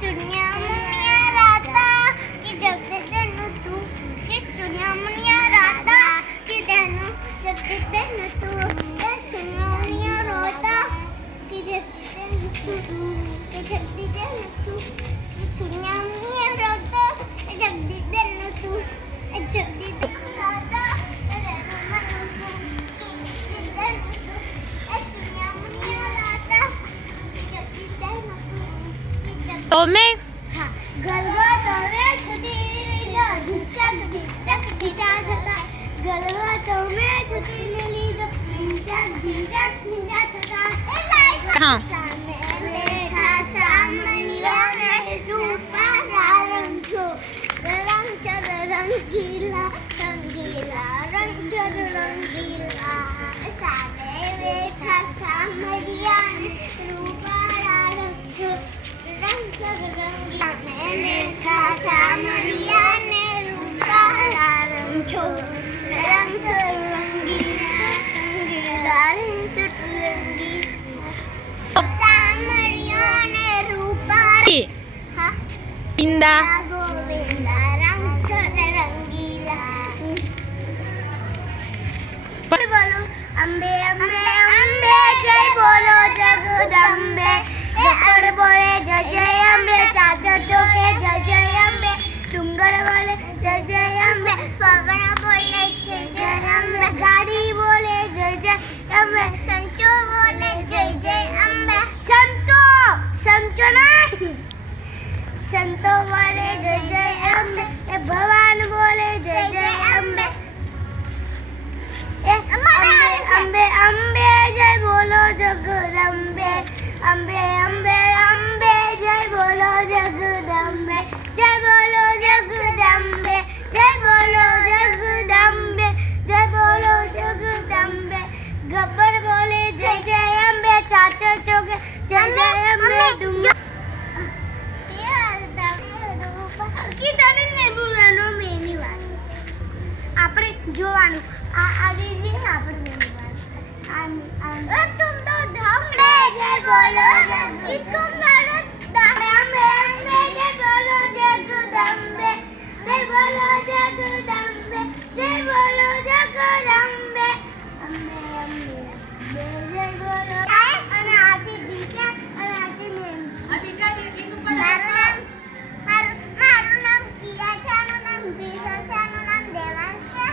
सुनिया मुनिया राता कि जगते तेनु तू कि सुनिया मुनिया राता कि तेनु जगते तेनु तू कि सुनिया मुनिया रोता कि जगते तेनु तू कि जगते तेनु तू कि सुनिया मुनिया रोता कि जगते तेनु तू कि जगते तेनु राता कि तेनु मनु तू कि तेनु तू कि सुनिया मुनिया राता कि जगते तेनु तू તમે ગરબા તમે છૂટી લીધો ઢીચક ઢીચા થતા ગરબા તમે છૂટી લીધો ઢીચક ઢીચા થતા હા સામે બેઠા સામનિયાને રૂપારા રંગો રંગચર રંગીલા રંગીલા રંગચર રંગીલા સામે બેઠા સામનિયાને રૂપારા રંગો રંગચર રંગીલા મેને ખાસા મરિયાને રૂપારા રંગો રંગચર રંગીલા રંગીલા રંગચર રંગીલા સામરિયાને રૂપારા હા ઈંડા ગોવિંદા રંગચર રંગીલા બોલો અંબે અંબે અંબે જય બોલો જગદંબે ગબ્બર બોલે જય જય અંબે ચાચર ટોકે જય જય અંબે ડુંગર બોલે જય જય અંબે પવન બોલે જય જય અંબે ગાડી બોલે જય જય અંબે સંચો બોલે જય જય અંબે સંતો નહીં સંતો બોલે જય જય અંબે એ ભગવાન બોલે જય જય અંબે અંબે અંબે જય બોલો જગદંબે અંબે અંબે અંબે જય બોલો જગદંબે જય બોલો જગદંબે જય બોલો જગદંબે જય બોલો જગદંબે ગબ્બર બોલે જય જય અંબે ચાચર ચોકે જય જય અંબે ડુંગર આપણે જોવાનું આ દીદી આપણે तुम तो धम जय बोलो कि तुम दोनों दमे जय बोलो जगदंबे जय बोलो जगदंबे जय बोलो जगदंबे अंबे अंबे जय बोलो અને આજે બીજા અને આજે નેમ આ બીજા કેટલી ઉપર મારું નામ કિયા છે આનું નામ દીશા છે આનું નામ દેવાંશ છે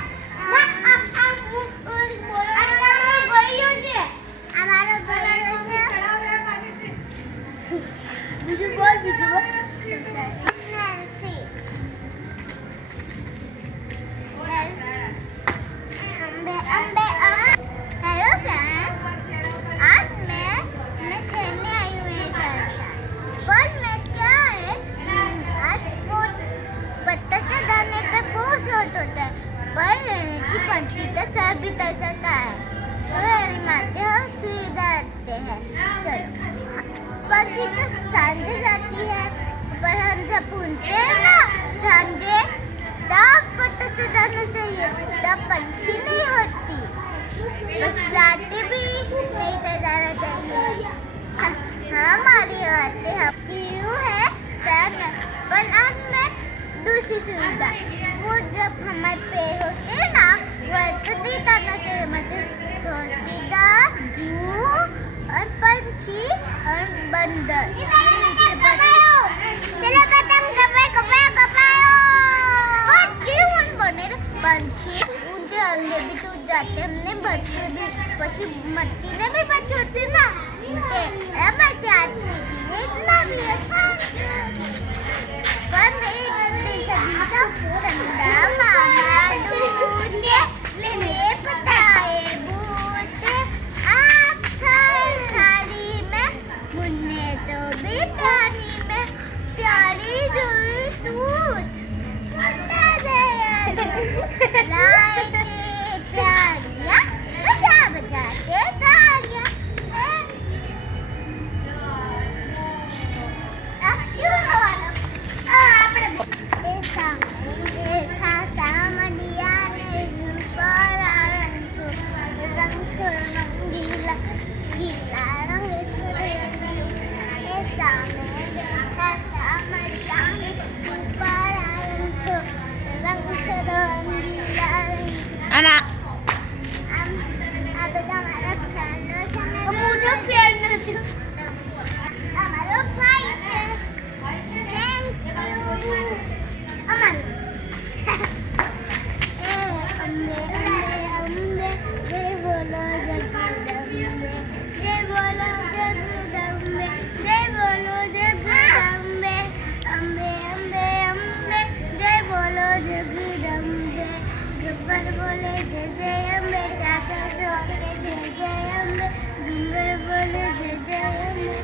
બીજું બોલ Nancy Ambe Ambe hello friends आज मैं खेलने आई हूँ एक पर मैं क्या है आज पत्ता के दाने पे बहुत शॉर्ट होता है पर लेने की पंछी का सर भी तर सकता है तो मेरी माते हम सुविधा रखते हैं चलो पंछी तो सांझे जाती है पर हम जब भूनते हैं ना सांझे तब पत्ता चढ़ाना चाहिए तब पंछी नहीं होती बस जाते भी नहीं चढ़ाना चाहिए हमारी बातें हम क्यों है पर आज मैं दूसरी सुविधा वो जब हमारे पेड़ होते हैं ना वो तो नहीं करना चाहिए मतलब सोचीदा और पंछी और बंदर चलो पतंग पंछी उनके अंडे भी टूट जाते हमने बच्चे भी पक्षी मट्टी ने भी बच्चे होते ना उनके बच्चे आदमी इतना भी पर नहीं चंदा मामा दूल्हे ले पताए बूटे आप थाली में मुन्ने तो भी पानी में प्यारी जुई टूट लाए के प्यारिया बजा बजा के तालियां अब क्यों रोना आपने ऐसा અને આ બધા મારા ફ્રેન્ડો છે ને હું તો ફ્રેન્ડ છું આ મારો ભાઈ છે થેન્ક યુ અમારું અંબે અંબે અંબે જય બોલો જગદંબે જય બોલો જગદંબે જય બોલો જગદંબે અંબે અંબે અંબે જય બોલો જગદંબે ગબ્બર બોલે જય જય અંબે ચાચા બોલે જય જય અંબે ડુંગર બોલે જય જય અંબે